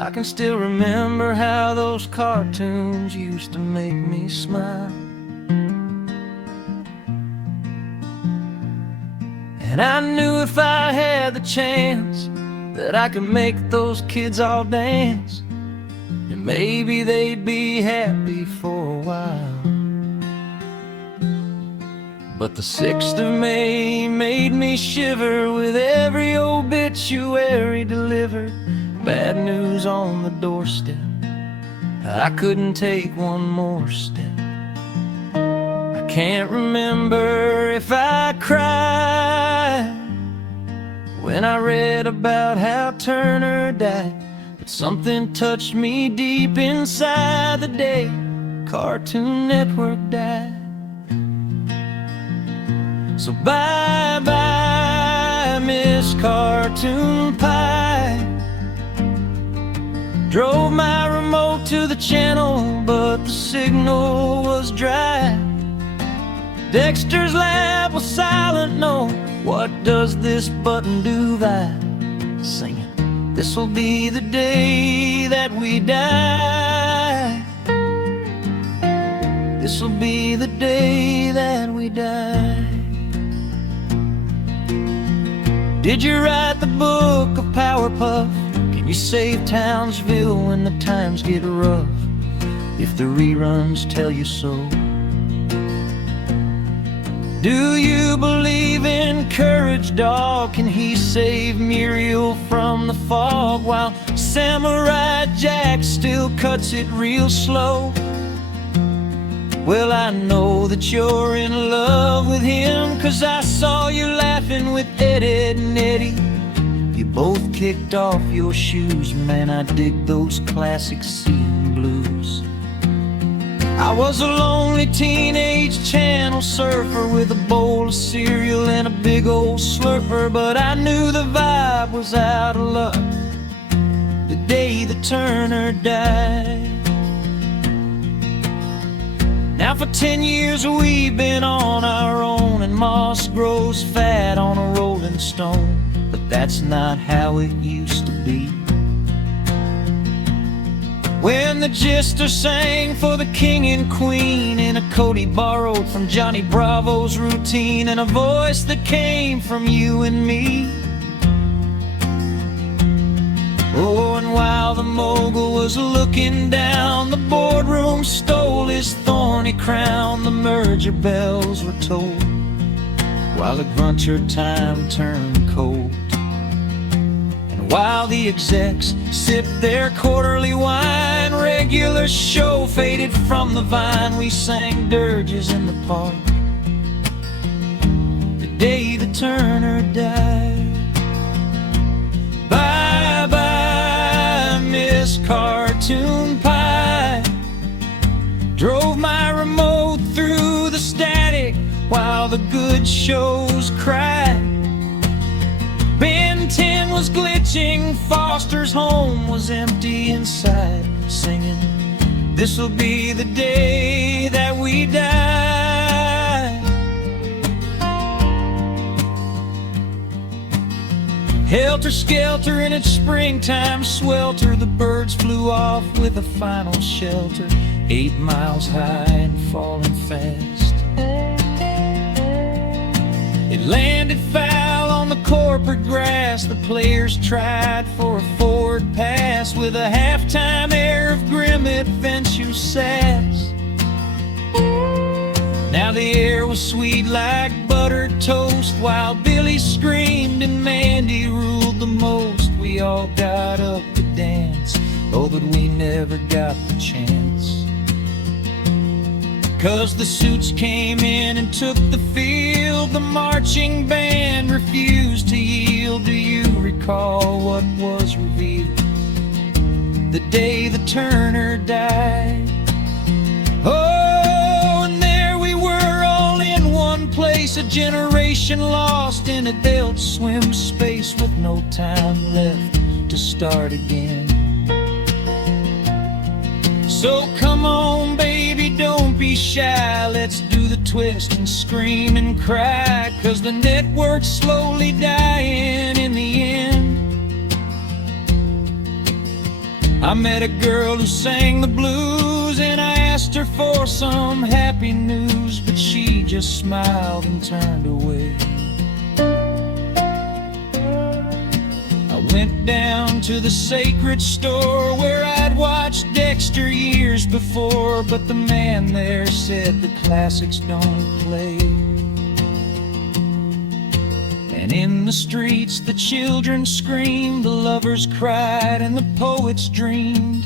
I can still remember how those cartoons used to make me smile. And I knew if I had the chance that I could make those kids all dance, and maybe they'd be happy for a while. But the 6th of May made me shiver with every obituary delivered. Bad news on the doorstep, I couldn't take one more step. I can't remember if I cried when I read about how Turner died, but something touched me deep inside the day Cartoon Network died. So bye-bye, Miss Cartoon Pie. Drove my remote to the channel, but the signal was dry. Dexter's laugh was silent, no, what does this button do? Vibe, singing, this'll be the day that we die. This'll be the day that we die. Did you write the book of Powerpuff? Can you save Townsville when the times get rough? If the reruns tell you so. Do you believe in Courage Dog? Can he save Muriel from the fog while Samurai Jack still cuts it real slow? Well, I know that you're in love with him, 'cause I saw you laughing with Ed, Ed and Eddie. You both kicked off your shoes, man, I dig those classic scene blues. I was a lonely teenage channel surfer with a bowl of cereal and a big old slurper, but I knew the vibe was out of luck the day that Turner died. Now for 10 years we've been on our own, and moss grows fat on a rolling stone. But that's not how it used to be. When the Gister sang for the king and queen in a coat he borrowed from Johnny Bravo's routine, and a voice that came from you and me. Oh, and while the mogul was looking down, the boardroom stole his thorny crown. The merger bells were tolled while the grunter time turned cold. And while the execs sipped their quarterly wine, regular show faded from the vine. We sang dirges in the park the day that Turner died. Bye-bye, Miss Cartoon Pie. Drove my remote through the static while the good shows cried. Ben 10 was glitching, Foster's home was empty inside, singing, this'll be the day that we die. Helter-skelter in its springtime swelter, the birds flew off with a final shelter, 8 miles high and falling fast. It landed foul on the corporate grass. The players tried for a forward pass with a halftime air of grim adventure sass. Now the air was sweet like buttered toast, while Billy screamed and Mandy ruled the most. We all got up to dance, oh, but we never got the chance. 'Cause the suits came in and took the field. The marching band refused to yield. Do you recall what was revealed the day that Turner died? Oh, and there we were all in one place, a generation lost in adult swim space with no time left to start again. So come on, baby, don't be shy. Let's do the twist and scream and cry, 'cause the network's slowly dying in the end. I met a girl who sang the blues, and I asked her for some happy news, but she just smiled and turned away. I went down to the sacred store where I'd watched Dexter years before, but the man there said the classics don't play. And in the streets the children screamed, the lovers cried, and the poets dreamed,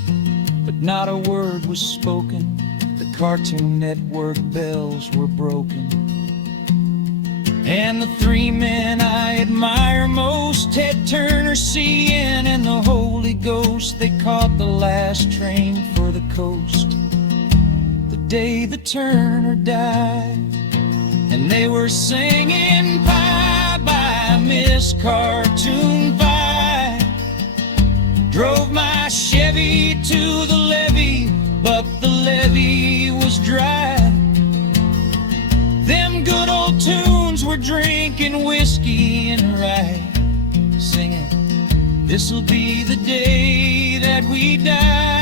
but not a word was spoken. The Cartoon Network bells were broken. And the three men I admire most, Ted Turner, CN, and the Holy Ghost, they caught the last train for the coast the day the Turner died. And they were singing "Bye Bye Miss Cartoon Pie." Drove my Chevy to the levee, but the levee was dry. Them good old tunes were drinking whiskey and rye, singing, "This'll be the day that we die."